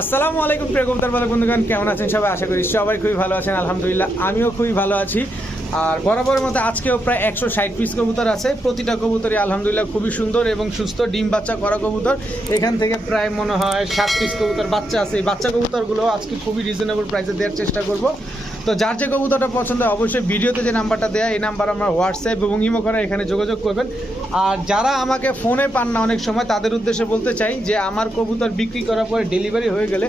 আসসালামু আলাইকুম প্রিয় কবুতর পালক বন্ধুগণ, কেমন আছেন সবাই? আশা করি সবাই খুবই ভালো আছেন। আলহামদুলিল্লাহ আমিও খুবই ভালো আছি। আর বরাবরের মতো আজকেও প্রায় 160 পিস কবুতর আছে। প্রতিটা কবুতরই আলহামদুলিল্লাহ খুবই সুন্দর এবং সুস্থ, ডিম বাচ্চা করা কবুতর। এখান থেকে প্রায় মনে হয় 7 পিস কবুতর বাচ্চা আছে। এই বাচ্চা কবুতরগুলো আজকে খুবই রিজনেবল প্রাইসে দেওয়ার চেষ্টা করব। তো যার যে কবুতরটা পছন্দ হয় অবশ্যই ভিডিওতে যে নাম্বারটা দেয়া, এই নাম্বার আমার হোয়াটসঅ্যাপ এবং ইমো করে এখানে যোগাযোগ করবেন। আর যারা আমাকে ফোনে পান না অনেক সময়, তাদের উদ্দেশ্যে বলতে চাই যে আমার কবুতর বিক্রি করার পরে ডেলিভারি হয়ে গেলে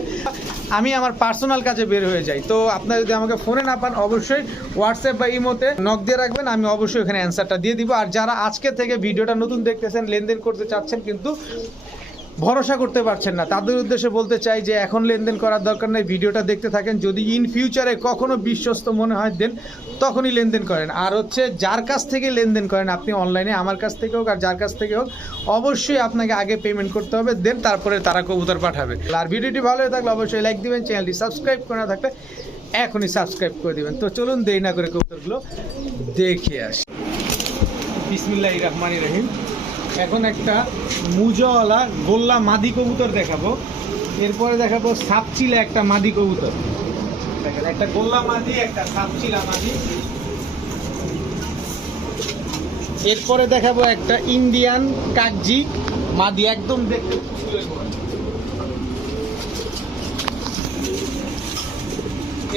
আমি আমার পার্সোনাল কাজে বের হয়ে যাই। তো আপনারা যদি আমাকে ফোনে না পান অবশ্যই হোয়াটসঅ্যাপ বা ইমোতে নক দিয়ে রাখবেন, আমি অবশ্যই ওখানে অ্যান্সারটা দিয়ে দিব। আর যারা আজকে থেকে ভিডিওটা নতুন দেখতেছেন, লেনদেন করতে চাচ্ছেন কিন্তু ভরসা করতে পারছেন না, তাদের উদ্দেশ্যে বলতে চাই যে এখন লেনদেন করার দরকার নেই, ভিডিওটা দেখতে থাকেন। যদি ইন ফিউচারে কখনো বিশ্বস্ত মনে হয় দেন তখনই লেনদেন করেন। আর হচ্ছে যার কাছ থেকে লেনদেন করেন আপনি অনলাইনে, আমার কাছ থেকে হোক আর যার কাছ থেকে হোক, অবশ্যই আপনাকে আগে পেমেন্ট করতে হবে, দেন তারপরে তারা কবুতর পাঠাবে। আর ভিডিওটি ভালো হয়ে থাকলে অবশ্যই লাইক দিবেন, চ্যানেলটি সাবস্ক্রাইব করে না থাকলে এখনই সাবস্ক্রাইব করে দিবেন। তো চলুন দেরি না করে কবুতরগুলো দেখে আসি। বিসমিল্লাহির রহমানির রহিম। এখন একটা মুজওয়ালা গোল্লা মাদি কবুতর দেখাবো, এরপরে দেখাবো সাপচিলা একটা মাদি কবুতর। দেখেন একটা গোল্লা মাদি, একটা সাপচিলা মাদি। এরপরে দেখাবো একটা ইন্ডিয়ান কাকজি মাদি, একদম দেখতে ফুলের মতো।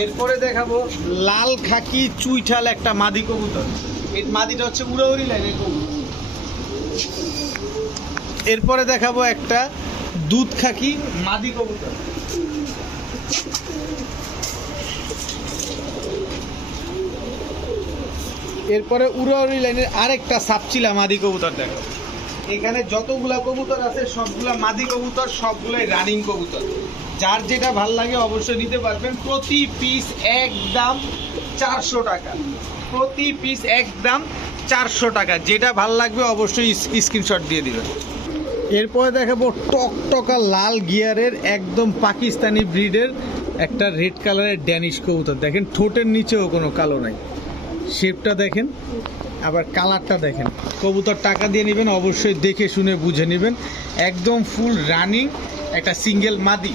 এরপরে দেখাবো লাল খাকি চুইঠাল একটা মাদি কবুতর। এই মাদিটা হচ্ছে উড়াউড়ি লাইনের কবুতর। এরপরে দেখাবো একটা দুধ খাকি মাদি কবুতর। এরপরে উড়াউড়ি লাইনের আরেকটা সাপচিলা মাদি কবুতর দেখাবো। এখানে যতগুলা কবুতর আছে সবগুলা মাদি কবুতর, সবগুলাই রানিং কবুতর। যার যেটা ভাল লাগে অবশ্যই নিতে পারবেন। প্রতি পিস একদম 400 টাকা, প্রতি পিস একদম 400 টাকা। যেটা ভাল লাগবে অবশ্যই স্ক্রিনশট দিয়ে দিবেন। এরপরে দেখাবো টকটকা লাল গিয়ারের একদম পাকিস্তানি ব্রিডের একটা রেড কালারের ড্যানিশ কবুতর। দেখেন ঠোঁটের নিচেও কোনো কালো নাই, শেপটা দেখেন, আবার কালারটা দেখেন। কবুতর টাকা দিয়ে নেবেন অবশ্যই দেখে শুনে বুঝে নেবেন। একদম ফুল রানিং একটা সিঙ্গেল মাদি,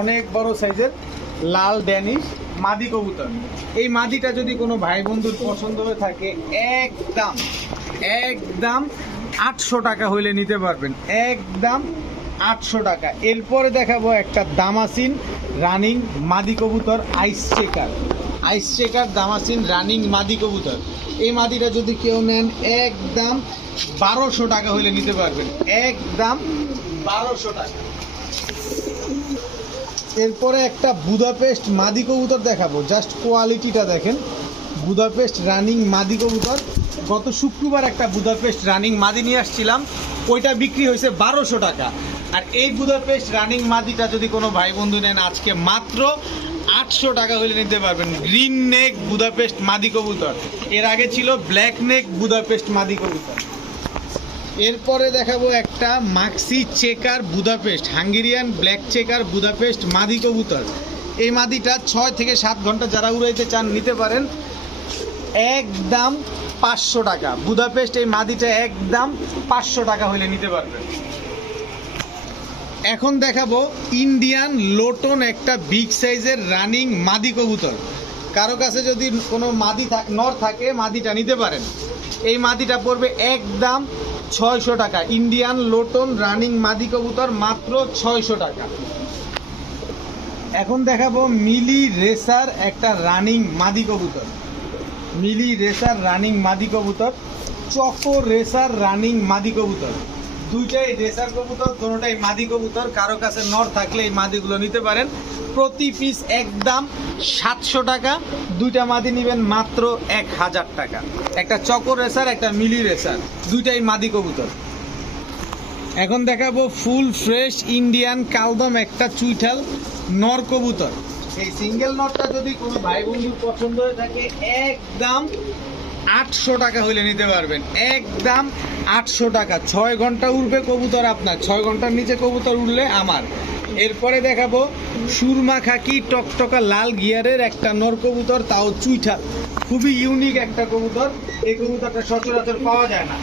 অনেক বড় সাইজের লাল ড্যানিশ মাদি কবুতর। এই মাদিটা যদি কোনো ভাই বন্ধুর পছন্দ হয়ে থাকে একদম একদম 800 টাকা হইলে নিতে পারবেন, একদম 800 টাকা। এরপরে দেখাবো একটা দামাসিন রানিং মাদি কবুতর, আইস চেকার দামাসিন রানিং মাদি কবুতর। এই মাদিটা যদি কেউ নেন একদম 1200 টাকা হইলে নিতে পারবেন, একদম 1200 টাকা। এরপরে একটা বুদাপেস্ট মাদি কবুতর দেখাবো, জাস্ট কোয়ালিটিটা দেখেন। বুদাপেস্ট রানিং মাদি কবুতর। গত শুক্রবার একটা বুদাপেস্ট রানিং মাদি নিয়ে আসছিলাম, ওইটা বিক্রি হয়েছে 1200 টাকা। আর এই বুদাপেস্ট রানিং মাদিটা যদি কোনো ভাই বন্ধু নেন আজকে মাত্র 800 টাকা হলে নিতে পারবেন। গ্রিন নেক বুদাপেস্ট মাদি কবুতর, এর আগে ছিল ব্ল্যাক নেক বুদাপেস্ট মাদি কবুতর। এরপরে দেখাবো একটা maxi checker Budapest Hungarian black checker Budapest মাদি কবুতর। এই মাদিটা 6 থেকে 7 ঘন্টা যারা উড়াইতে চান নিতে পারেন, একদম 500 টাকা। বুদাপেস্ট এই মাদিটা একদম 500 টাকা হলে নিতে পারবেন। এখন দেখাবো ইন্ডিয়ান লোটন একটা বিগ সাইজের রানিং মাদি কবুতর। কারো কাছে যদি কোনো মাদি নর থাকে মাদিটা নিতে পারেন। এই মাদিটা পড়বে একদম 600 টাকা। ইন্ডিয়ান লোটন রানিং মাদি কবুতর মাত্র 600 টাকা। এখন দেখাবো মিলি রেসার একটা রানিং মাদি কবুতর, মিলি রেসার রানিং মাদি কবুতর, চকো রেসার রানিং মাদি কবুতর। দুইটাই রেসার কবুতর, দুটোটাই মাদি কবুতর। কারো কাছে নর থাকলে এই মাদিগুলো নিতে পারেন। প্রতি পিস একদম 700 টাকা। দুইটা মাদি নেবেন মাত্র 1000 টাকা। একটা চকো রেসার, একটা মিলি রেসার, দুইটাই মাদি কবুতর। এখন দেখাবো ফুল ফ্রেশ ইন্ডিয়ান কালদম একটা চুইঠাল নর কবুতর। এই সিঙ্গেল নটটা যদি কোনো ভাই বন্ধুর পছন্দ হয়ে থাকে একদম 800 টাকা হইলে নিতে পারবেন, একদম 800 টাকা। 6 ঘন্টা উড়বে কবুতর আপনার, 6 ঘন্টার নিচে কবুতর উড়লে আমার। এরপরে দেখাবো সুরমা খাকি টকটকা লাল গিয়ারের একটা নর কবুতর, তাও চুইঠাল, খুবই ইউনিক একটা কবুতর। এই কবুতরটা সচরাচর পাওয়া যায় না।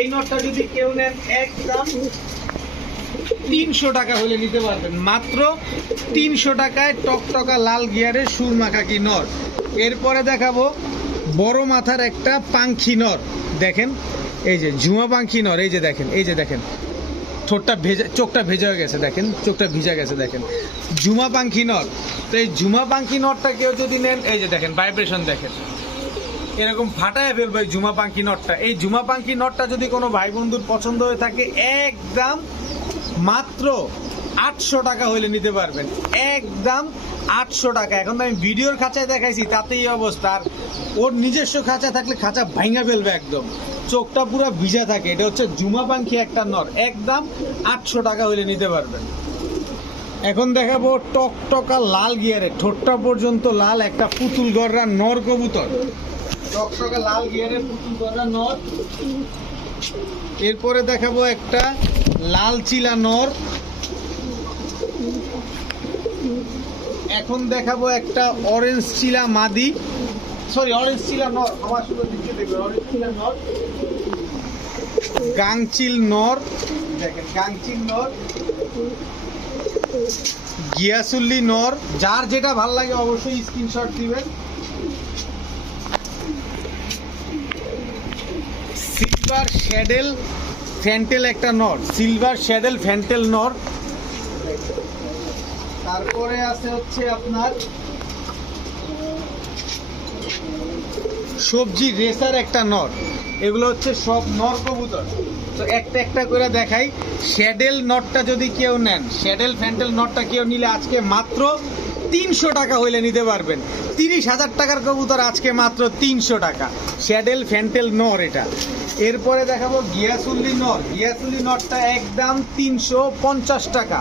এই নটটা যদি কেউ নেন একদম 300 টাকা হলে নিতে পারবেন, মাত্র 300 টাকায় টকটকা লাল গিয়ারের সুরমা কি নর। এরপরে দেখাবো বড় মাথার একটা পাঙ্খি নর, দেখেন এই যে ঝুমা পাঙ্খি নর, এই যে দেখেন, এই যে দেখেন ঠোঁটটা ভেজা, চোখটা ভেজা হয়ে গেছে, দেখেন চোখটা ভিজা গেছে, দেখেন ঝুমা পাঙ্খি নর। তো এই ঝুমা পাঙ্খি নরটা কেউ যদি নেন, এই যে দেখেন ভাইব্রেশন দেখেন, এরকম ফাটায় ফেলবে এই ঝুমা পাঙ্খি নটটা। এই ঝুমা পাঙ্খি নটটা যদি কোনো ভাই বন্ধুর পছন্দ হয়ে থাকে, একদম মাত্র 800 টাকা হইলে নিতে পারবেন, একদম 800 টাকা। এখন তো আমি ভিডিওর খাঁচায় দেখাইছি তাতেই অবস্থা, আর ওর নিজস্ব খাঁচা থাকলে খাঁচা ভাঙা ফেলবে একদম, চোখটা পুরো ভিজা থাকে। এটা হচ্ছে ঝুমা পাঙ্খি একটা নর, একদম 800 টাকা হইলে নিতে পারবেন। এখন দেখাবো টকটকা লাল গিয়ারে, ঠোঁটটা পর্যন্ত লাল একটা পুতুল গড়রা নর কবুতর, টকটকা লাল গিয়ারের পুতুল গড়রা নর। এরপরে দেখাবো একটা লাল চিলা নর। এখন দেখাবো একটা অরেঞ্জ চিলা মাদি, সরি অরেঞ্জ চিলা নর, আমার শুধু দিকে দেখবেন অরেঞ্জ চিলা নর। গাংচিল নর, দেখেন গাংচিল নর। গিয়াসুল্লি নর, যার যেটা ভালো লাগে অবশ্যই স্ক্রিনশট দিবেন। সিলভার শ্যাডেল ফ্যান্টেল একটা নর, সিলভার শ্যাডেল ফ্যান্টেল নর। তারপরে আছে হচ্ছে আপনার সবজি রেসার একটা নর। এগুলো হচ্ছে সব নর কবুতর। তো একটা একটা করে দেখাই। শ্যাডেল নটটা যদি কেউ নেন, শ্যাডেল ফ্যান্টেল নটটা কেউ নিলে আজকে মাত্র 300 টাকা হইলে নিতে পারবেন। 30,000 টাকার কবুতর আজকে মাত্র 300 টাকা, শ্যাডেল ফ্যান্টেল নর এটা। এরপরে দেখাবো গিয়াসুল্লি নর, গিয়াসুল্লি নটটা একদম 350 টাকা,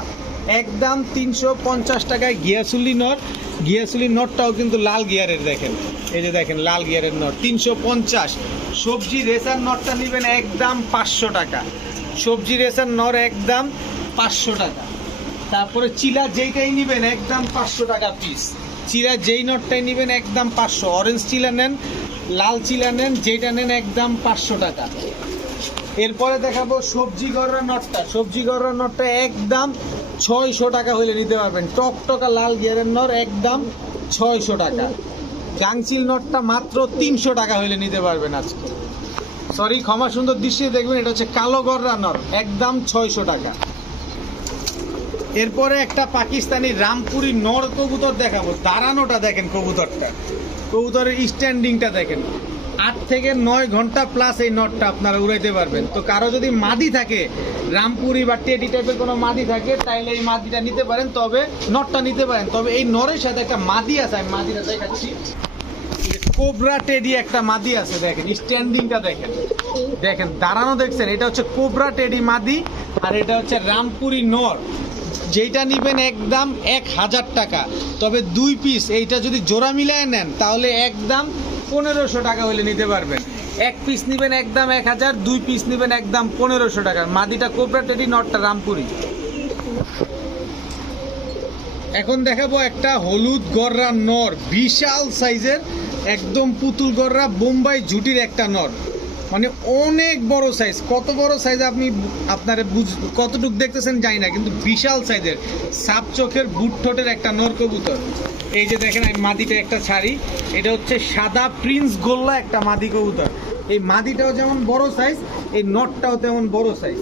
একদম 350 টাকায় গিয়াসুল্লি নর। গিয়াসুল্লি নটটাও কিন্তু লাল গিয়ারের, দেখেন এই যে দেখেন লাল গিয়ারের নট 350। সবজি রেসার নটটা নেবেন একদম 500 টাকা, সবজি রেসার নর একদম 500 টাকা। তারপরে চিলা যেইটাই নেবেন একদম 500 টাকা পিস, চিলা যেই নটটাই নেবেন একদম 500। অরেঞ্জ চিলা নেন, লাল চিলা নেন, যেটা নেন একদম 500 টাকা। এরপরে দেখাবো সবজি গড়রা নটটা, সবজি গড়রা নটটা একদম 600 টাকা হইলে নিতে পারবেন, টকটকা লাল গিয়ারের নর একদম 600 টাকা। গাংচিল নটটা মাত্র 300 টাকা হইলে নিতে পারবেন আজকে, সরি ক্ষমা সুন্দর দৃষ্টিতে দেখবেন, এটা হচ্ছে কালো গড়রা নর একদম 600 টাকা। এরপরে একটা পাকিস্তানি রামপুরি নর কবুতর দেখাবো, দাঁড়ানোটা দেখেন কবুতরটা, কবুতরের স্ট্যান্ডিংটা দেখেন, 8 থেকে 9 ঘন্টা প্লাস এই নটটা আপনারা উড়াইতে পারবেন। তো কারো যদি মাদি থাকে, রামপুরি বা টেডি টাইপের কোনো মাদি থাকে, তাইলে এই মাদিটা নিতে পারেন, তবে নটটা নিতে পারেন। তবে এই নরের সাথে একটা মাদি আছে, আমি মাদিটা দেখাচ্ছি, কোবরা টেডি একটা মাদি আছে, দেখেন স্ট্যান্ডিংটা দেখেন, দেখেন দাঁড়ানো দেখছেন, এটা হচ্ছে কোবরা টেডি মাদি, আর এটা হচ্ছে রামপুরি নর। যেইটা নেবেন একদম 1000 টাকা, তবে 2 পিস এইটা যদি জোড়া মিলায় নেন তাহলে একদম 1500 টাকা হলে নিতে পারবেন। 1 পিস নেবেন একদম 1000, 2 পিস নেবেন একদম 1500 টাকা। মাদিটা কোবরা টেডি, নটটা রামপুরি। এখন দেখাবো একটা হলুদ গররা নর, বিশাল সাইজের একদম পুতুল গররা বোম্বাই জুটির একটা নর, মানে অনেক বড় সাইজ। কত বড় সাইজ আপনি আপনারা কতটুক দেখতেছেন জানি না, কিন্তু বিশাল সাইজের সাপ চোখের বুট ঠোঁটের একটা নর কবুতর। এই যে দেখেন আমি মাদিটা একটা ছাড়ি, এটা হচ্ছে সাদা প্রিন্স গোল্লা একটা মাদি কবুতর। এই মাদিটাও যেমন বড় সাইজ, এই নটটাও তেমন বড় সাইজ।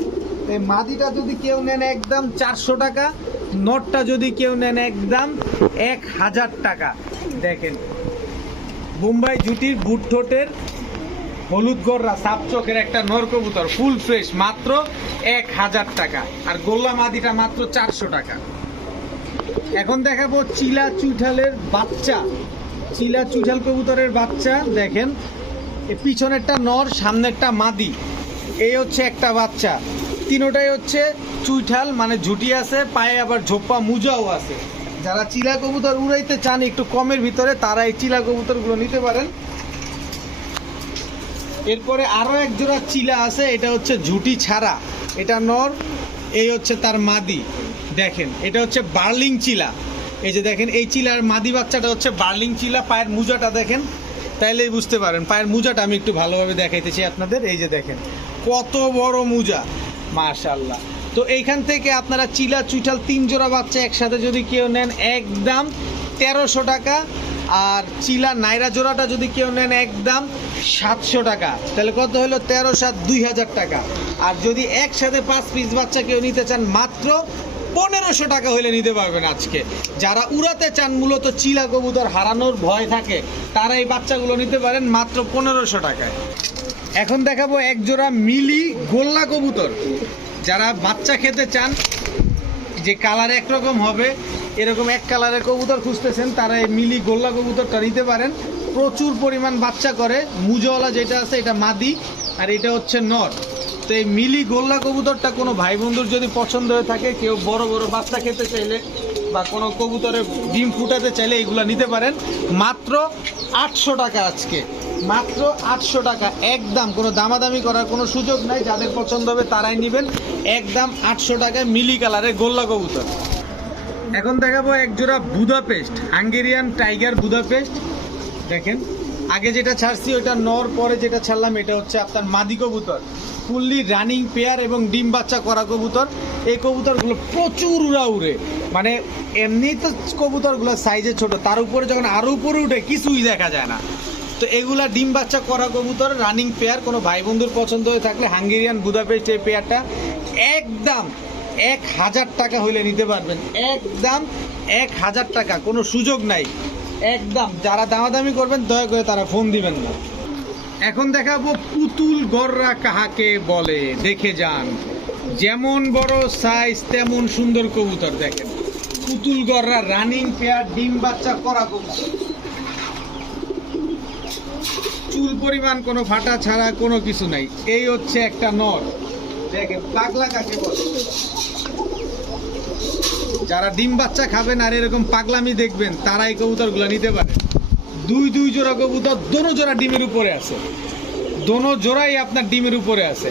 এই মাদিটা যদি কেউ নেন একদম 400 টাকা, নটটা যদি কেউ নেন একদম 1000 টাকা। দেখেন বোম্বাই জুটির বুট ঠোঁটের হলুদ গররা সাপ চোখের একটা নর কবুতর, ফুল ফ্রেশ, মাত্র 1000 টাকা। আর গোল্লা মাদিটা মাত্র 400 টাকা। এখন দেখাবো চিলা চুইঠালের বাচ্চা, চিলা চুইঠাল কবুতরের বাচ্চা। দেখেন পিছনেরটা নর, সামনেরটা মাদি, এই হচ্ছে একটা বাচ্চা। তিনোটাই হচ্ছে চুইঠাল, মানে ঝুটি আছে, পায়ে আবার ঝোপ্পা মুজাও আছে। যারা চিলা কবুতর উড়াইতে চান একটু কমের ভিতরে, তারা এই চিলা কবুতরগুলো নিতে পারেন। এরপরে আরো এক জোড়া চিলা আছে, এটা হচ্ছে ঝুটি ছাড়া, এটা নর, এই হচ্ছে তার মাদি। দেখেন এটা হচ্ছে বার্লিং চিলা, এই যে দেখেন এই চিলার মাদি বাচ্চাটা হচ্ছে বার্লিং চিলা। পায়ের মুজাটা দেখেন, তাইলেই বুঝতে পারেন। পায়ের মুজাটা আমি একটু ভালোভাবে দেখাইতেছি আপনাদের, এই যে দেখেন কত বড় মুজা, মাশাআল্লাহ। তো এইখান থেকে আপনারা চিলা চুইঠাল 3 জোড়া বাচ্চা একসাথে যদি কেউ নেন একদম 1300 টাকা, আর চিলা নাইরা জোড়াটা যদি কেউ নেন একদম 700 টাকা। তাহলে কত হলো? 13 7 2000 টাকা। আর যদি একসাথে 5 পিস বাচ্চা কেউ নিতে চান মাত্র 1500 টাকা হলে নিতে পারবেন আজকে। যারা উড়াতে চান, মূলত চিলা কবুতর হারানোর ভয় থাকে, তারা এই বাচ্চাগুলো নিতে পারেন মাত্র 1500 টাকায়। এখন দেখাবো এক জোড়া মিলি গোল্লা কবুতর। যারা বাচ্চা খেতে চান, যে কালার একরকম হবে এরকম এক কালারের কবুতর খুঁজতেছেন, তারা এই মিলি গোল্লা কবুতরটা নিতে পারেন। প্রচুর পরিমাণ বাচ্চা করে। মুজওয়ালা যেটা আছে এটা মাদি, আর এটা হচ্ছে নর। তো এই মিলি গোল্লা কবুতরটা কোনো ভাই বন্ধুর যদি পছন্দ হয়ে থাকে, কেউ বড় বড় বাচ্চা খেতে চাইলে বা কোনো কবুতরের ডিম ফুটাতে চাইলে এইগুলো নিতে পারেন মাত্র 800 টাকা আজকে। মাত্র 800 টাকা একদম, কোনো দামাদামি করার কোনো সুযোগ নাই। যাদের পছন্দ হবে তারাই নেবেন, একদম 800 টাকায় মিলি কালারের গোল্লা কবুতর। এখন দেখাবো এক জোড়া বুদাপেস্ট, হাঙ্গেরিয়ান টাইগার বুদাপেস্ট। দেখেন আগে যেটা ছাড়ছি ওটা নর, পরে যেটা ছাড়লাম এটা হচ্ছে আপনার মাদি কবুতর। ফুললি রানিং পেয়ার এবং ডিম বাচ্চা করা কবুতর। এই কবুতরগুলো প্রচুর উড়া উড়ে, মানে এমনি তো কবুতরগুলো সাইজে ছোট, তার উপরে যখন আরও উপরে উঠে কিছুই দেখা যায় না। তো এগুলা ডিম বাচ্চা করা কবুতর, রানিং পেয়ার। কোনো ভাই বন্ধুর পছন্দ হয়ে থাকলে হাঙ্গেরিয়ান বুদাপেস্ট এই পেয়ারটা একদম 1000 টাকা হইলে নিতে পারবেন, একদম 1000 টাকা, কোনো সুযোগ নাই একদম। যারা দামাদামি করবেন দয়া করে তারা ফোন দিবেন না। এখন দেখাবো পুতুল গররা কাহাকে বলে, দেখে যান। যেমন বড় সাইজ তেমন সুন্দর কবুতর। দেখেন পুতুল গররা রানিং পেয়ার, ডিম বাচ্চা করা কবুতর। চুল পরিমাণ কোনো ফাটা ছাড়া কোনো কিছু নাই। এই হচ্ছে একটা নর। দেখেন পাগলা কাকে বলে। যারা ডিম বাচ্চা খাবেন আর এরকম পাগলামি দেখবেন, তারা এই কবুতরগুলো নিতে পারে। দুই জোড়া কবুতর, দোনো জোড়া ডিমের উপরে আছে, দোনো জোড়াই আপনার ডিমের উপরে আছে।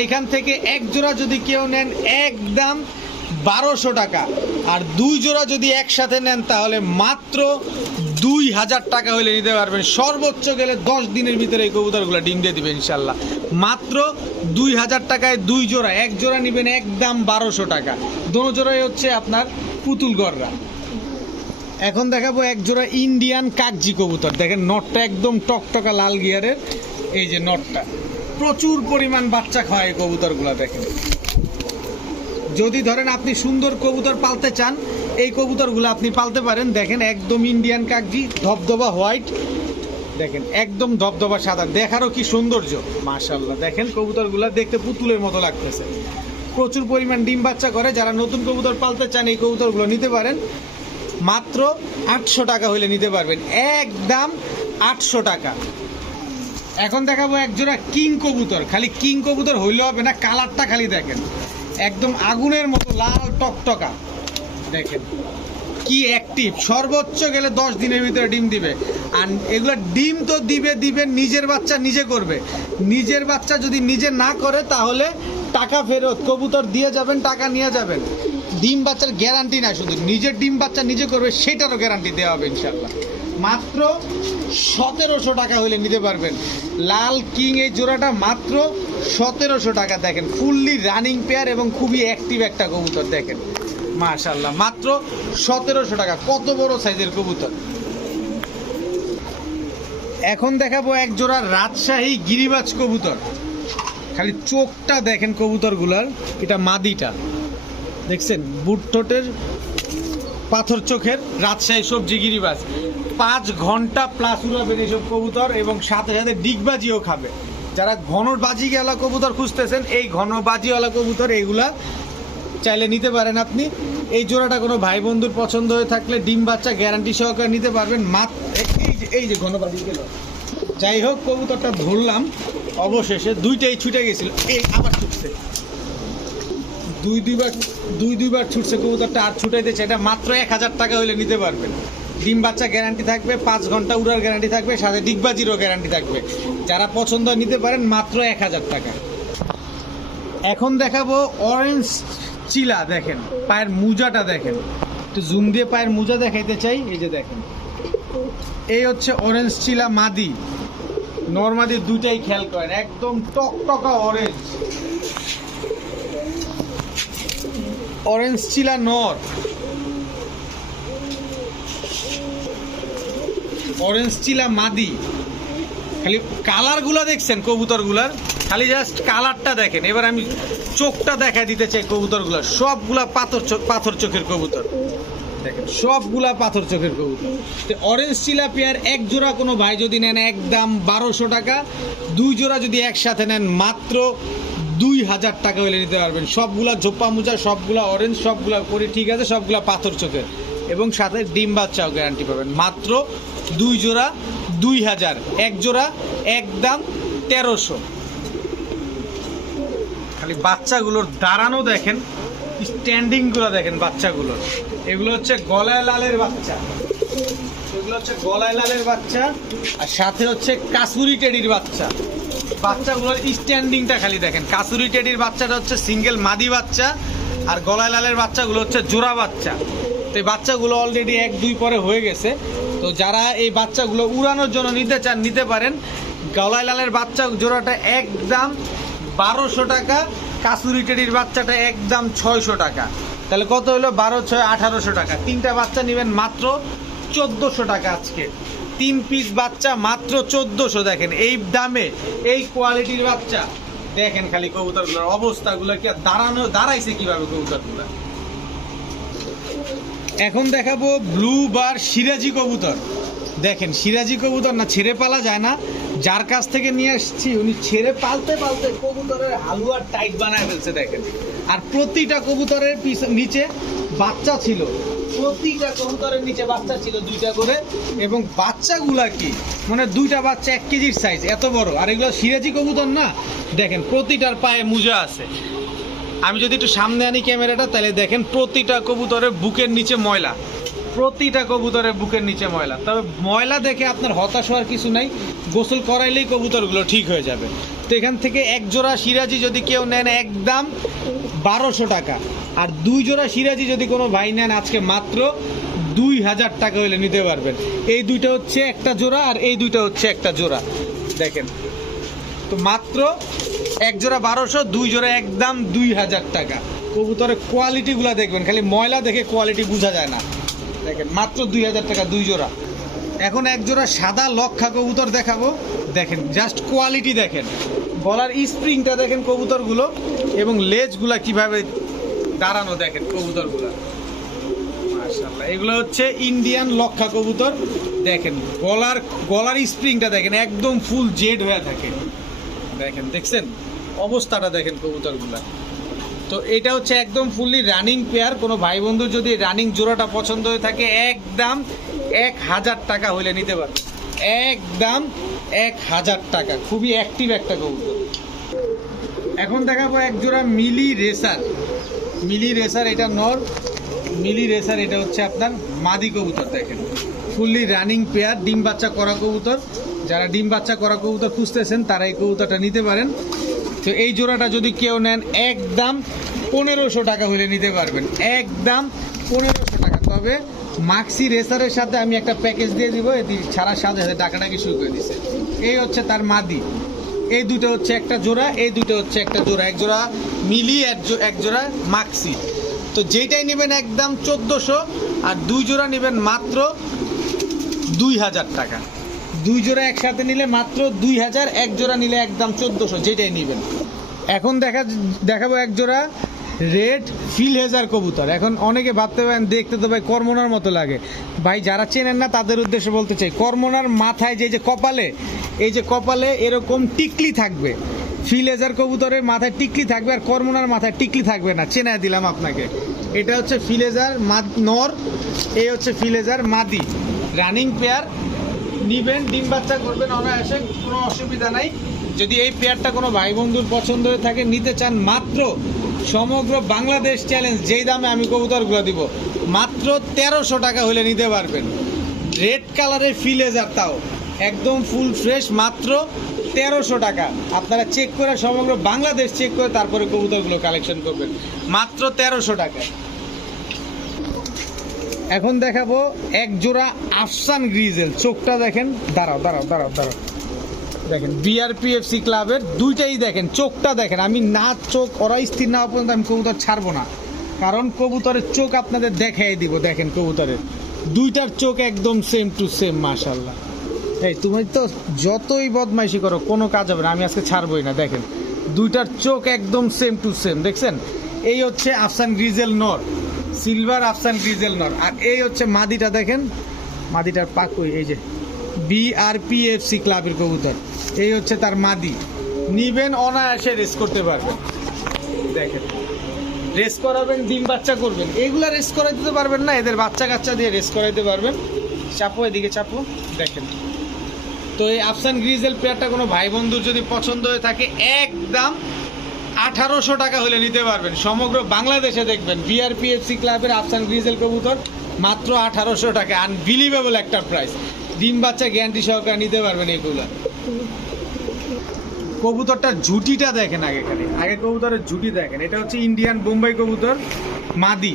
এইখান থেকে এক জোড়া যদি কেউ নেন একদম 1200 টাকা, আর 2 জোড়া যদি একসাথে নেন তাহলে মাত্র 2000 টাকা হলে নিতে পারবেন। সর্বোচ্চ গেলে 10 দিনের ভিতরে এই কবুতরগুলো ডিম দিয়ে দিবে ইনশাল্লাহ। মাত্র 2000 টাকায় 2 জোড়া, এক জোড়া নেবেন একদম 1200 টাকা। দোনো জোড়াই হচ্ছে আপনার পুতুল গররা। এখন দেখাবো এক জোড়া ইন্ডিয়ান কাকজি কবুতর। দেখেন নটটা একদম টকটকা লাল গিয়ারের। এই যে নটটা প্রচুর পরিমাণ বাচ্চা খায় এই কবুতরগুলো। দেখেন যদি ধরেন আপনি সুন্দর কবুতর পালতে চান, এই কবুতরগুলো আপনি পালতে পারেন। দেখেন একদম ইন্ডিয়ান কাকজি, ধবধবা হোয়াইট। দেখেন একদম ধবধবা সাদা, দেখারও কি সৌন্দর্য মাশাআল্লাহ। দেখেন কবুতরগুলো দেখতে পুতুলের মতো লাগতেছে। প্রচুর পরিমাণ ডিম বাচ্চা করে। যারা নতুন কবুতর পালতে চান এই কবুতরগুলো নিতে পারেন। মাত্র 800 টাকা হলে নিতে পারবেন, একদম 800 টাকা। এখন দেখাবো এক জোড়া কিং কবুতর। খালি কিং কবুতর হইলে হবে না, কালারটা খালি দেখেন একদম আগুনের মতো লাল টকটকা। দেখেন কি অ্যাক্টিভ। সর্বোচ্চ গেলে 10 দিনের ভিতরে ডিম দিবে। আর এগুলো ডিম তো দিবে নিজের বাচ্চা নিজে করবে। নিজের বাচ্চা যদি নিজে না করে তাহলে টাকা ফেরত, কবুতর দিয়ে যাবেন, টাকা নিয়ে যাবেন। ডিম বাচ্চার গ্যারান্টি না, শুধু নিজের ডিম বাচ্চা নিজে করবে সেটারও গ্যারান্টি দেওয়া হবে ইনশাল্লাহ। মাত্র 1700 টাকা হলে নিতে পারবেন লাল কিং এই জোড়াটা, মাত্র 1700 টাকা। দেখেন ফুললি রানিং পেয়ার এবং খুবই অ্যাক্টিভ একটা কবুতর। দেখেন মাশাআল্লাহ, মাত্র 1700 টাকা। কত বড় সাইজের কবুতর। এখন দেখাবো এক জোড়া রাজশাহী গিরিবাজ কবুতর। খালি চোখটা দেখেন কবুতরগুলার। এটা মাদিটা দেখছেন, বুট ঠোঁটের পাথর চোখের রাজশাহী সবজি গিরিবাজ। 5 ঘন্টা প্লাস উড়াবেন এইসব কবুতর, এবং সাথে সাথে ডিগবাজিও খাবে। যারা ঘন বাজিওয়ালা কবুতর খুঁজতেছেন, এই ঘন বাজিওয়ালা কবুতর এইগুলা চাইলে নিতে পারেন আপনি। এই জোড়াটা কোনো ভাই বন্ধুর পছন্দ হয়ে থাকলে ডিম বাচ্চা গ্যারান্টি সহকারে নিতে পারবেন। মাত্র এই যে ঘন বাজি গেল। যাই হোক কবুতরটা ধরলাম অবশেষে, দুইটাই ছুটে গেছিল, এই আবার ছুটছে, দুইবার ছুটছে কবুতরটা, আর ছুটাইতে চাই। এটা মাত্র 1000 টাকা হলে নিতে পারবেন। ডিম বাচ্চা গ্যারান্টি থাকবে, 5 ঘন্টা উড়ার গ্যারান্টি থাকবে, সাথে ডিগবাজিরও গ্যারান্টি থাকবে। যারা পছন্দ নিতে পারেন মাত্র 1000 টাকা। এখন দেখাবো অরেঞ্জ চিলা। দেখেন পায়ের মুজাটা দেখেন, একটু জুম দিয়ে পায়ের মুজা দেখাইতে চাই। এই যে দেখেন, এই হচ্ছে অরেঞ্জ চিলা মাদি। নরমাদি দুইটাই খেয়াল করেন, একদম টকটকা অরেঞ্জ। অরেঞ্জ চিলা নর, অরেঞ্জ চিলা মাদি। খালি কালারগুলো দেখছেন কবুতরগুলার, খালি জাস্ট কালারটা দেখেন। এবার আমি চোখটা দেখা দিতে চাই কবুতরগুলার, সবগুলা পাথর চোখের কবুতর দেখেন, সবগুলা পাথর চোখের কবুতর। অরেঞ্জ চিলা পেয়ার এক জোড়া কোনো ভাই যদি নেন একদম 1200 টাকা, 2 জোড়া যদি একসাথে নেন মাত্র 2000 টাকা হলে নিতে পারবেন। সবগুলা ঝোপ্পা মোজা, সবগুলা অরেঞ্জ, সবগুলা পরি ঠিক আছে, সবগুলা পাথর চোখের এবং সাথে ডিম বাচ্চাও গ্যারান্টি পাবেন। মাত্র 2 জোড়া 2000, এক জোড়া একদম 1300। খালি বাচ্চাগুলোর দাঁড়ানো দেখেন, স্ট্যান্ডিংগুলো দেখেন বাচ্চাগুলোর। এগুলো হচ্ছে গলায় লালের বাচ্চা, এগুলো হচ্ছে গলায় লালের বাচ্চা, আর সাথে হচ্ছে কাসুরি টেডির বাচ্চা। বাচ্চাগুলোর স্ট্যান্ডিংটা খালি দেখেন। কাসুরি টেডির বাচ্চাটা হচ্ছে সিঙ্গেল মাদি বাচ্চা, আর গলায় লালের বাচ্চাগুলো হচ্ছে জোড়া বাচ্চা। তো এই বাচ্চাগুলো অলরেডি 1-2 পরে হয়ে গেছে। তো যারা এই বাচ্চাগুলো উড়ানোর জন্য নিতে চান নিতে পারেন। গলায় লালের বাচ্চা জোড়াটা একদম 1200 টাকা, কাসুরি টেডির বাচ্চাটা একদম 600 টাকা। তাহলে কত হলো? 12, 6, 1800 টাকা। 3টা বাচ্চা নেবেন মাত্র 1400 টাকা। আজকে 3 পিস বাচ্চা মাত্র 1400। দেখেন এই দামে এই কোয়ালিটির বাচ্চা দেখেন। খালি কবুতরগুলোর অবস্থাগুলো কি দাঁড়াইছে কিভাবে কবুতরগুলো। এখন দেখাবো ব্লু বার সিরাজি কবুতর। দেখেন সিরাজি কবুতর না ছেড়ে পালা যায় না, যার কাছ থেকে নিয়ে আসছি উনি ছেড়ে পালতে পালতে কবুতরের হালুয়া টাইট বানায় ফেলছে দেখেন। আর প্রতিটা কবুতরের নিচে বাচ্চা ছিল, প্রতিটা কবুতরের নিচে বাচ্চা ছিল 2টা করে, এবং বাচ্চাগুলা কি মানে 2টা বাচ্চা 1 কেজির সাইজ, এত বড়। আর এগুলো সিরাজি কবুতর না, দেখেন প্রতিটার পায়ে মোজা আছে। আমি যদি একটু সামনে আনি ক্যামেরাটা, তাহলে দেখেন প্রতিটা কবুতরের বুকের নিচে ময়লা, প্রতিটা কবুতরের বুকের নিচে ময়লা। তবে ময়লা দেখে আপনার হতাশ হওয়ার কিছু নাই, গোসল করাইলেই কবুতরগুলো ঠিক হয়ে যাবে। তো এখান থেকে এক জোড়া সিরাজি যদি কেউ নেন একদম 1200 টাকা, আর 2 জোড়া সিরাজি যদি কোনো ভাই নেন আজকে মাত্র 2000 টাকা হলে নিতে পারবেন। এই 2টা হচ্ছে একটা জোড়া, আর এই 2টা হচ্ছে একটা জোড়া দেখেন। তো মাত্র এক জোড়া 1200, 2 জোড়া একদম 2000 টাকা। কবুতরের কোয়ালিটিগুলো দেখবেন, খালি ময়লা দেখে কোয়ালিটি বোঝা যায় না। দেখেন মাত্র 2000 টাকা 2 জোড়া। এখন এক জোড়া সাদা লক্ষা কবুতর দেখাবো। দেখেন জাস্ট কোয়ালিটি দেখেন, গলার স্প্রিংটা দেখেন কবুতরগুলো, এবং লেজগুলা কিভাবে দাঁড়ানো দেখেন কবুতরগুলো। মাশাআল্লাহ, এগুলো হচ্ছে ইন্ডিয়ান লক্ষা কবুতর। দেখেন গলার স্প্রিংটা দেখেন, একদম ফুল জেড হয়ে থাকে। দেখেন দেখছেন অবস্থাটা দেখেন কবুতরগুলা। তো এটা হচ্ছে একদম ফুললি রানিং পেয়ার। কোনো ভাই বন্ধু যদি রানিং জোড়াটা পছন্দ হয়ে থাকে একদম 1000 টাকা হলে নিতে পারবে, একদম 1000 টাকা। খুবই অ্যাক্টিভ একটা কবুতর। এখন দেখাবো এক জোড়া মিলি রেসার। মিলি রেসার এটা নর, মিলি রেসার এটা হচ্ছে আপনার মাদি কবুতর। দেখেন ফুললি রানিং পেয়ার, ডিম বাচ্চা করা কবুতর। যারা ডিম বাচ্চা করা কবুতর খুঁজতেছেন তারা এই কবুতরটা নিতে পারেন। তো এই জোড়াটা যদি কেউ নেন একদম 1500 টাকা হলে নিতে পারবেন, একদম 1500 টাকা। তবে মাক্সি রেসারের সাথে আমি একটা প্যাকেজ দিয়ে দিব, এটি ছাড়ার সাথে সাথে টাকাটাকে শুরু করে দিচ্ছে। এই হচ্ছে তার মাদি, এই 2টা হচ্ছে একটা জোড়া, এই 2টা হচ্ছে একটা জোড়া। এক জোড়া মিলি, এক জোড়া মাক্সি। তো যেটাই নেবেন একদম 1400, আর 2 জোড়া নেবেন মাত্র 2000 টাকা। 2 জোড়া একসাথে নিলে মাত্র 2000, এক জোড়া নিলে একদম 1400, যেটাই নেবেন। এখন দেখাবো এক জোড়া রেড ফিলহেজার কবুতর। এখন অনেকে ভাবতে পারেন দেখতে তো ভাই কর্মনার মতো লাগে। ভাই যারা চেনেন না তাদের উদ্দেশ্যে বলতে চাই, কর্মনার মাথায় যে কপালে, এই যে কপালে এরকম টিকলি থাকবে। ফিলহেজার কবুতরের মাথায় টিকলি থাকবে, আর কর্মনার মাথায় টিকলি থাকবে না। চেনায় দিলাম আপনাকে। এটা হচ্ছে ফিলহেজার নর, এই হচ্ছে ফিলহেজার মাদি। রানিং পেয়ার, নিবেন ডিম বাচ্চা করবেন অনায়াসে, কোনো অসুবিধা নাই। যদি এই পেয়ারটা কোনো ভাই বন্ধুর পছন্দ হয়ে থাকে নিতে চান, মাত্র সমগ্র বাংলাদেশ চ্যালেঞ্জ যেই দামে আমি কবুতরগুলো দিব, মাত্র 1300 টাকা হলে নিতে পারবেন। রেড কালারের ফিলহেজার, তাও একদম ফুল ফ্রেশ, মাত্র 1300 টাকা। আপনারা চেক করে সমগ্র বাংলাদেশ চেক করে তারপরে কবুতরগুলো কালেকশন করবেন, মাত্র 1300 টাকা। এখন দেখাবো এক জোড়া আফসান গ্রিজেল। চোখটা দেখেন, দাঁড়াও দাঁড়াও দাঁড়াও দাঁড়াও, দেখেন বিআরপিএফসি ক্লাবের 2টাই দেখেন, চোখটা দেখেন। আমি না চোখ ওরা স্থির না পর্যন্ত আমি কবুতর ছাড়বো না। কারণ কবুতরের চোখ আপনাদের দেখাই দিব। দেখেন কবুতরের দুইটার চোখ একদম সেম টু সেম, মাশাআল্লাহ। এই তুমি তো যতই বদমাইশি করো কোনো কাজ হবে না, আমি আজকে ছাড়বই না। দেখেন দুইটার চোখ একদম সেম টু সেম, দেখছেন? এই হচ্ছে আফসান গ্রিজেল নর, সিলভার আফসান গ্রিজেল নর। আর এই হচ্ছে মাদিটা, দেখেন মাদিটার পাকুই, এই যে BRPFC ক্লাবের কবুতর, এই হচ্ছে তার মাদি। নিবেন অনায়াসে রেস করতে পারবেন। দেখেন রেস করাবেন, ডিম বাচ্চা করবেন, এইগুলা রেস করাই দিতে পারবেন না, এদের বাচ্চা কাচ্চা দিয়ে রেস করাইতে পারবেন। চাপো, এদিকে চাপো। দেখেন তো এই আফসান গ্রিজেল পেয়ারটা কোনো ভাই বন্ধুর যদি পছন্দ হয়ে থাকে, একদম 1800 টাকা হলে নিতে পারবেন। সমগ্র বাংলাদেশে দেখবেন BRPFC ক্লাবের আফসান গ্রিজেল কবুতর মাত্র 1800 টাকা, আনবিলিভেবল একটা প্রাইস। ডিম বাচ্চা গ্যারান্টি সহকারে নিতে পারবেন এগুলা। কবুতরটার ঝুটিটা দেখেন আগে কবুতরের ঝুটি দেখেন। এটা হচ্ছে ইন্ডিয়ান বোম্বাই কবুতর মাদি,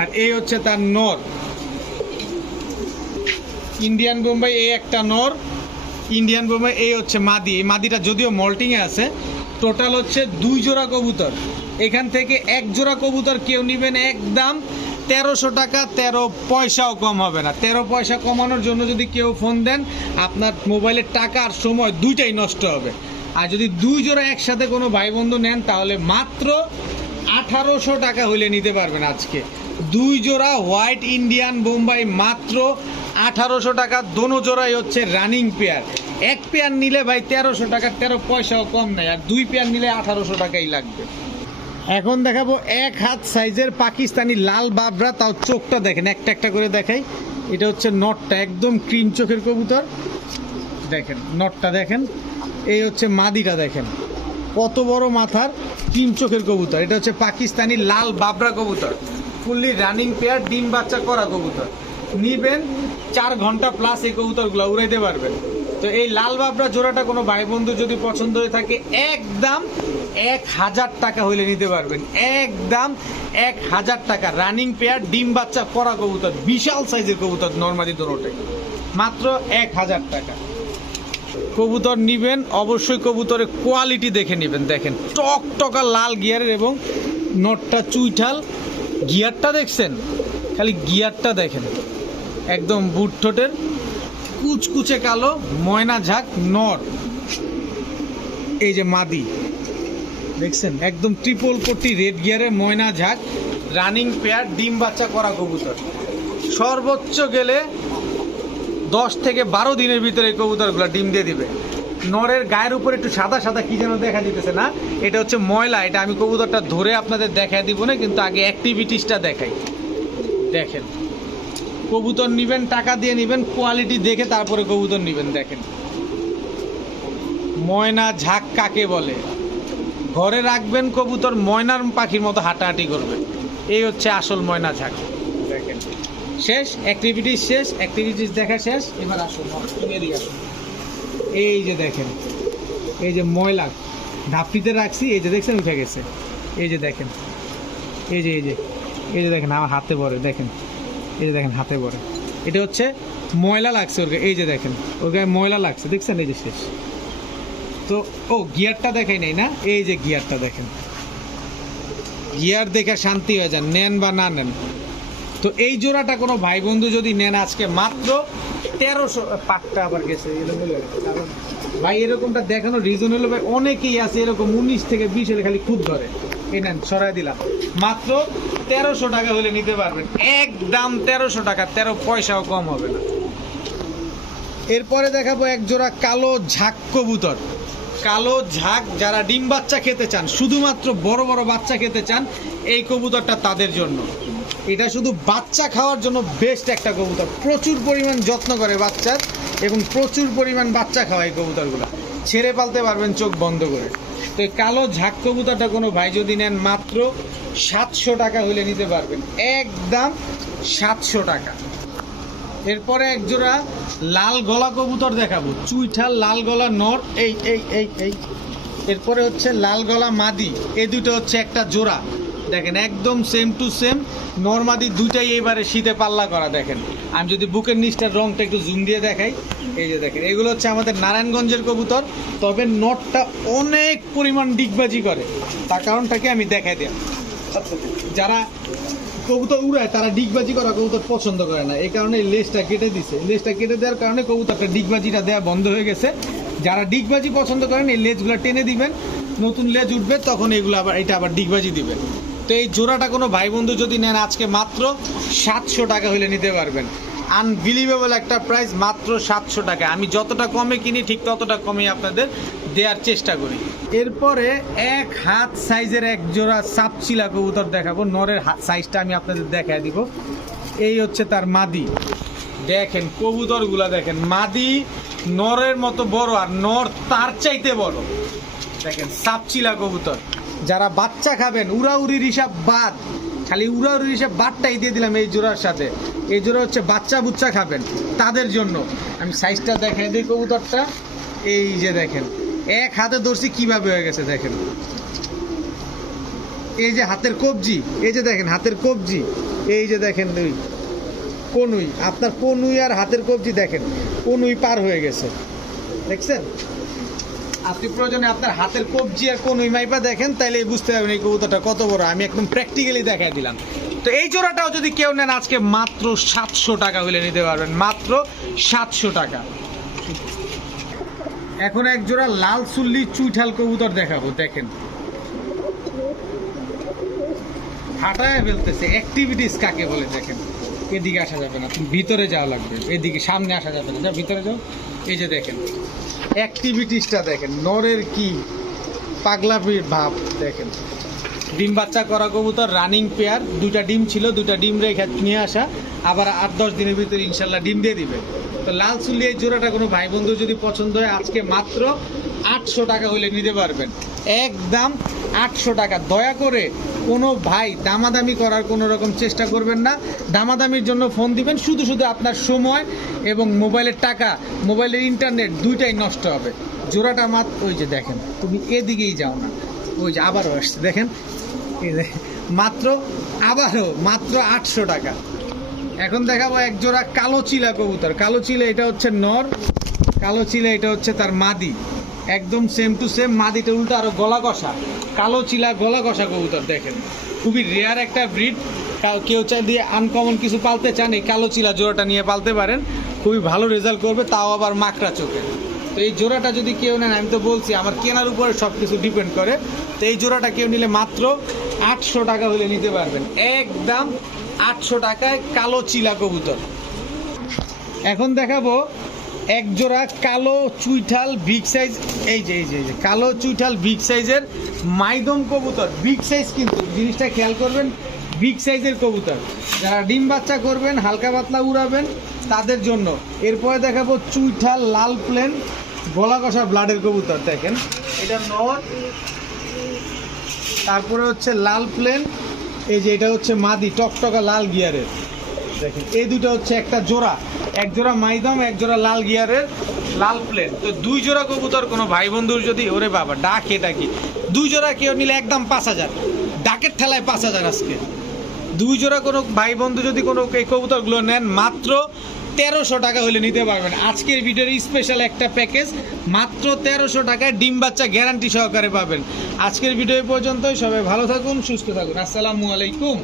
আর এই হচ্ছে তার নর। ইন্ডিয়ান বোম্বাই এই একটা নর, ইন্ডিয়ান বোম্বাই এই হচ্ছে মাদি। এই মাদিটা যদিও মল্টিংয়ে আছে। টোটাল হচ্ছে 2 জোড়া কবুতর। এখান থেকে 1 জোড়া কবুতর কেউ নেবেন একদম 1300 টাকা, 13 পয়সাও কম হবে না। 13 পয়সা কমানোর জন্য যদি কেউ ফোন দেন, আপনার মোবাইলের টাকা আর সময় দুইটাই নষ্ট হবে। আর যদি 2 জোড়া একসাথে কোনো ভাই বন্ধু নেন, তাহলে মাত্র 1800 টাকা হলে নিতে পারবেন আজকে। 2 জোড়া হোয়াইট ইন্ডিয়ান বোম্বাই মাত্র 1800 টাকা। দোনো জোড়াই হচ্ছে রানিং পেয়ার। 1 পেয়ার নিলে ভাই 1300 টাকা, 13 পয়সাও কম নেই। আর 2 পেয়ার নিলে 1800 টাকাই লাগবে। এখন দেখাবো 1 হাত সাইজের পাকিস্তানি লাল বাবরা, তাও চোখটা দেখেন, একটা একটা করে দেখাই। এটা হচ্ছে নটটা, একদম ক্রিম চোখের কবুতর। দেখেন নটটা দেখেন। এই হচ্ছে মাদিটা, দেখেন কত বড় মাথার ক্রিম চোখের কবুতর। এটা হচ্ছে পাকিস্তানি লাল বাবরা কবুতর, ফুললি রানিং পেয়ার, ডিম বাচ্চা করা কবুতর। নিবেন 4 ঘন্টা প্লাস এই কবুতরগুলো উড়াইতে পারবেন। তো এই লাল বাবরা জোড়াটা কোনো ভাই বন্ধু যদি পছন্দ হয়ে থাকে, একদম 1000 টাকা হইলে নিতে পারবেন। একদম 1000 টাকা, রানিং পেয়ার, ডিম বাচ্চা করা কবুতর, বিশাল সাইজের কবুতর, নরমাদি দোনোটাই মাত্র 1000 টাকা। কবুতর নিবেন অবশ্যই কবুতরের কোয়ালিটি দেখে নেবেন। দেখেন টকটকা লাল গিয়ারের, এবং নটটা চুইঠাল। গিয়ারটা দেখছেন, খালি গিয়ারটা দেখেন, একদম বুট ঠোঁটের, কুচকুচে কালো, ময়না ঝাঁক নর। এই যে মাদি দেখছেন, একদম ট্রিপল কোটি রেড গিয়ারের ময়না ঝাঁক, রানিং পেয়ার, ডিম বাচ্চা করা কবুতর। সর্বোচ্চ গেলে 10 থেকে 12 দিনের ভিতরে এই কবুতরগুলো ডিম দিয়ে দিবে। নরের গায়ের উপরে একটু সাদা সাদা কি যেন দেখা দিতেছে না, এটা হচ্ছে ময়লা। এটা আমি কবুতরটা ধরে আপনাদের দেখা দিব না, কিন্তু আগে অ্যাক্টিভিটিসটা দেখাই। দেখেন কবুতর নিবেন, টাকা দিয়ে নিবেন, কোয়ালিটি দেখে তারপরে কবুতর নিবেন। দেখেন ময়না ঝাঁক কাকে বলে, ঘরে রাখবেন কবুতর ময়নার পাখির মতো হাঁটাহাঁটি করবে। এই হচ্ছে আসল ময়না ঝাঁক। দেখেন শেষ, অ্যাক্টিভিটিস শেষ, অ্যাক্টিভিটিস দেখা শেষ। এবার আসুন, আসুন। এই যে দেখেন, এই যে ময়লা ঢাপটিতে রাখছি, এই যে দেখছেন উঠে গেছে। এই যে দেখেন, এই যে এই যে দেখেন আমার হাতে পড়ে, দেখেন এই যে দেখেন হাতে পড়ে, এটা হচ্ছে ময়লা লাগছে ওর গায়ে। এই যে দেখেন ওর গায়ে ময়লা লাগছে, দেখছেন? এই যে শেষ। তো গিয়ারটা দেখাই নাই না, এই যে গিয়ারটা দেখেন, গিয়ার দেখে শান্তি হয়ে যান, নেন বা না নেন। তো এই জোড়াটা কোনো ভাই বন্ধু যদি নেন, আজকে মাত্র 1300। পাকটা আবার গেছে ভাই, এরকমটা দেখানো রিজনেবল ভাই, অনেকেই আছে এরকম 19 থেকে 20 হলে খালি খুদ ধরে। এই নেন, সরাই দিলাম, মাত্র 1300 টাকা হলে নিতে পারবেন। একদম 1300 টাকা, 13 পয়সাও কম হবে না। এরপরে দেখাবো 1 জোড়া কালো ঝাঁক কবুতর। কালো ঝাঁক যারা ডিম বাচ্চা খেতে চান, শুধুমাত্র বড় বড় বাচ্চা খেতে চান, এই কবুতরটা তাদের জন্য। এটা শুধু বাচ্চা খাওয়ার জন্য বেস্ট একটা কবুতর। প্রচুর পরিমাণ যত্ন করে বাচ্চার, এবং প্রচুর পরিমাণ বাচ্চা খাওয়ায় কবুতরগুলো, ছেড়ে পালতে পারবেন চোখ বন্ধ করে। তো এই কালো ঝাঁক কবুতরটা কোনো ভাই যদি নেন, মাত্র 700 টাকা হলে নিতে পারবেন। একদম 700 টাকা। এরপরে 1 জোড়া লাল গলা কবুতর দেখাবো, চুইঠাল লাল গলা নর। এই এই এই এই এরপরে হচ্ছে লাল গলা মাদি। এই দুটো হচ্ছে একটা জোড়া। দেখেন একদম সেম টু সেম, নরমাদি দুইটাই এবারে শীতে পাল্লা করা। দেখেন আমি যদি বুকের নিচটার রংটা একটু জুম দিয়ে দেখাই, এই যে দেখেন এগুলো হচ্ছে আমাদের নারায়ণগঞ্জের কবুতর। তবে নটটা অনেক পরিমাণ ডিগবাজি করে, তার কারণটাকে আমি দেখাই দিই। যারা কবুতর উড়ায় তারা ডিগবাজি করা কবুতর পছন্দ করে না, এই কারণে লেজটা কেটে দিছে। লেজটা কেটে দেওয়ার কারণে কবুতরটা ডিগবাজিটা দেওয়া বন্ধ হয়ে গেছে। যারা ডিগবাজি পছন্দ করেন এই লেজগুলো টেনে দিবেন, নতুন লেজ উঠবে তখন এগুলো আবার ডিগবাজি দিবেন। তো এই জোড়াটা কোনো ভাই বন্ধু যদি নেন আজকে মাত্র 700 টাকা হলে নিতে পারবেন। আনবিলিভেবল একটা প্রাইস, মাত্র 700 টাকা। আমি যতটা কমে কিনি ঠিক ততটা কমে আপনাদের দেওয়ার চেষ্টা করি। এরপরে 1 হাত সাইজের এক জোড়া সাপচিলা কবুতর দেখাবো। নরের সাইজটা আমি আপনাদের দেখায় দিব। এই হচ্ছে তার মাদি। দেখেন কবুতরগুলা দেখেন, মাদি নরের মতো বড় আর নর তার চাইতে বড়। দেখেন সাপচিলা কবুতর, যারা বাচ্চা খাবেন উড়াউড়ির হিসাব বাদ, খালি উড়াউড়ির হিসাব বাদটাই দিয়ে দিলাম এই জোড়ার সাথে। এই জোড়া হচ্ছে বাচ্চা বুচ্চা খাবেন তাদের জন্য। আমি সাইজটা দেখাই দিই কবুতরটা। এই যে দেখেন, এক হাতে ধরছি কিভাবে হয়ে গেছে দেখেন। এই যে হাতের কবজি, এই যে দেখেন হাতের কবজি, এই যে দেখেন কনুই, আপনার কনুই আর হাতের কবজি দেখেন, কনুই পার হয়ে গেছে, দেখছেন? আপনি প্রয়োজনে আপনার হাতের কবজি আর কনুই মাইপা দেখেন, তাইলে বুঝতে পারবেন এই কবুতরটা কত বড়। আমি একদম প্র্যাকটিক্যালি দেখাই দিলাম। তো এই জোড়াটাও যদি কেউ নেন আজকে মাত্র 700 টাকা হলে নিতে পারবেন, মাত্র 700 টাকা। এখন এক জোড়া লাল চুল্লি চুইঠাল কবুতর দেখাবো। দেখেন হাঁটায় ফেলতেছে, অ্যাক্টিভিটিস কাকে বলে দেখেন। এদিকে আসা যাবে না, ভিতরে যাওয়া লাগবে, এদিকে সামনে আসা যাবে না, ভিতরে যাও। এই যে দেখেন অ্যাক্টিভিটিসটা দেখেন, নরের কি পাগলাপির ভাব দেখেন। ডিম বাচ্চা করা কবুতর, রানিং পেয়ার, 2টা ডিম ছিল, 2টা ডিম রেখে নিয়ে আসা, আবার 8-10 দিনের ভিতরে ইনশাল্লাহ ডিম দিয়ে দিবে। তো লাল চুল্লি এই জোড়াটা কোনো ভাই বন্ধু যদি পছন্দ হয় আজকে মাত্র 800 টাকা হলে নিতে পারবেন, একদম 800 টাকা। দয়া করে কোনো ভাই দামাদামি করার কোনো রকম চেষ্টা করবেন না। দামাদামির জন্য ফোন দিবেন, শুধু শুধু আপনার সময় এবং মোবাইলের টাকা, মোবাইলের ইন্টারনেট দুইটাই নষ্ট হবে। জোড়াটা মাত্র, ওই যে দেখেন, তুমি এদিকেই যাও না, ওই যে আবারও আসছে দেখেন, এই যে মাত্র 800 টাকা। এখন দেখাবো এক জোড়া কালো চিলা কবুতর। কালো চিলা এটা হচ্ছে নর, কালো চিলা এটা হচ্ছে তার মাদি, একদম সেম টু সেম। মাদিটা উল্টা আরো গলা কষা, কালো চিলা গলা কষা কবুতর। দেখেন খুবই রেয়ার একটা ব্রিড। কেউ চাই দিয়ে আনকমন কিছু পালতে চান এই কালো চিলা জোড়াটা নিয়ে পালতে পারেন, খুবই ভালো রেজাল্ট করবে, তাও আবার মাকড়া চোখে। তো এই জোড়াটা যদি কেউ নেন, আমি তো বলছি আমার কেনার উপরে সব কিছু ডিপেন্ড করে, তো এই জোড়াটা কেউ নিলে মাত্র 800 টাকা হলে নিতে পারবেন, একদম 800 টাকায় কালো চিলা কবুতর। এখন দেখাবো এক জোড়া কালো চুইঠাল বিগ সাইজ। এই যে কালো চুইঠাল বিগ সাইজের মাইদম কবুতর, বিগ সাইজ কিন্তু জিনিসটা খেয়াল করবেন, বিগ সাইজের কবুতর। যারা ডিম বাচ্চা করবেন, হালকা পাতলা উড়াবেন তাদের জন্য। এরপরে দেখাবো চুইঠাল লাল প্লেন গলা কষা ব্লাডের কবুতর। দেখেন এটা নর, তারপরে হচ্ছে লাল প্লেন, এই যে এটা হচ্ছে মাদি টকটকা লাল গিয়ারের। দেখেন এই দুটো হচ্ছে একটা জোড়া, এক জোড়া মাইদম, এক জোড়া লাল গিয়ারের লাল প্লেন। তো 2 জোড়া কবুতর কোনো ভাই বন্ধুর যদি, ওরে বাবা ডাক এটা কি, 2 জোড়া কেউ নিলে একদম 5000, ডাকের ঠেলায় 5000 আজকে। 2 জোড়া কোনো ভাই বন্ধু যদি কোনো এই কবুতরগুলো নেন মাত্র 1300 টাকা হলে নিতে পারবেন। আজকের ভিডিওর স্পেশাল একটা প্যাকেজ, মাত্র 1300 টাকায় ডিম বাচ্চা গ্যারান্টি সহকারে পাবেন। আজকের ভিডিও পর্যন্তই, সবাই ভালো থাকুন, সুস্থ থাকুন, আসসালামু আলাইকুম।